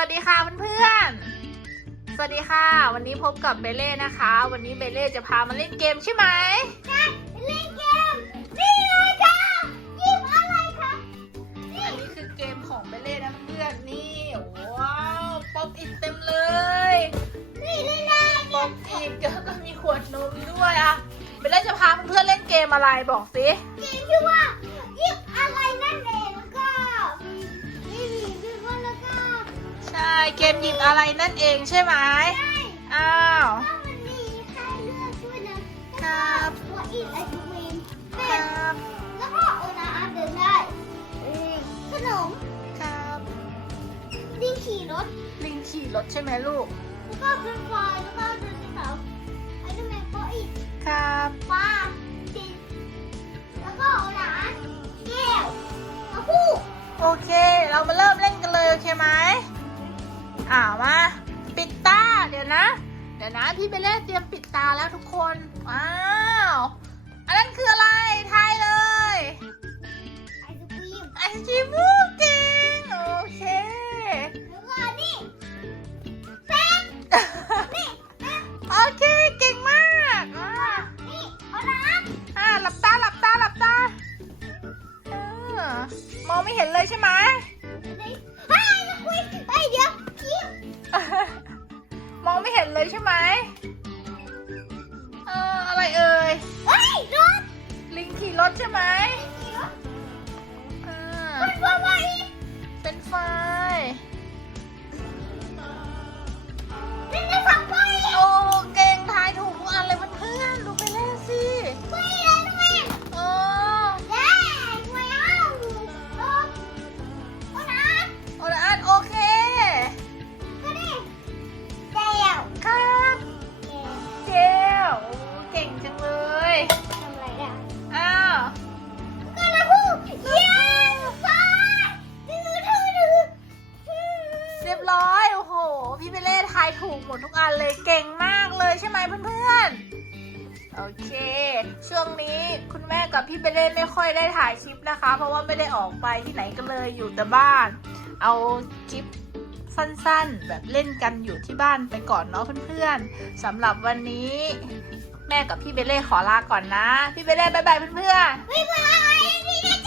วัสดีค่ะเพื่อนๆ สวัสดีค่ะ วันนี้พบกับเบเล่นะคะ วันนี้เบเล่จะพามาเล่นเกมใช่ไหมใช่เล่นเกมนี่เลยค่ะหยิบอะไรคะนี่อันนี้คือเกมของเบเล่นะเพื่อนๆนี่ว้าวป๊อปอินเต็มเลยนี่เลยนะป๊อปอินแล้วก็มีขวดนมด้วยอะเบเล่จะพาเพื่อนๆเล่นเกมอะไรบอกสิเกมชื่อว่า เกมหยิบอะไรนั่นเองใช่ไหมใช่อ้าวแล้วมันมีให้เลือกด้วยนะครับว่าอีกไอศครีมคเป็รัดบแล้วก็โอนาอาเดินได้เอ้ยขนมครับลิงขี่รถลิงขี่รถใช่ไหมลูกแล้วก็เป็นไฟแล้วก็เดินเสาร์ไอเดอร์แมนก็อีกครับปลาดินแล้วก็เอาหลานแก้วมะพู้โอเค เรามาเริ่มเล่นกันเลยโอเคไหม อ่ามาปิดตาเดี๋ยวนะ เดี๋ยวนะพี่เบลเล่เตรียมปิดตาแล้วทุกคนว้าวอันนั้นคืออะไรทายเลยไอศครีมไอศครีมวู้เก่งโอเคแล้วก็นี่แป้งนี่แป้งโอเคเก่งมากอ่านี่เอาหลานอ่าหลับตาหลับตาหลับตาอ่ามองไม่เห็นเลยใช่ไหมนี่ไอ้ยคุยไอ้ยเดี๋ยวคิวมองไม่ เห็นเลยใช่ไหมเอออะไรเอ่ยเฮ้ยรถลิงขี่รถใช่ไหม ทำอะไรอะอ้าวก็นะพูเย้ไปดื้อดื้อดื้อเรียบร้อย โอ้โห พี่เบเล่ทายถูกหมดทุกอันเลย เก่งมากเลยใช่ไหมเพื่อนๆ โอเค ช่วงนี้คุณแม่กับพี่เบเล่ไม่ค่อยได้ถ่ายคลิปนะคะ เพราะว่าไม่ได้ออกไปที่ไหนกันเลยอยู่แต่บ้าน เอาคลิปสั้นๆ แบบเล่นกันอยู่ที่บ้านไปก่อนเนาะเพื่อนๆสำหรับวันนี้ แม่กับพี่เบเล่ขอลาก่อนนะ พี่เบเล่บายบายเพื่อนๆ บ๊ายบายพี่เล็ก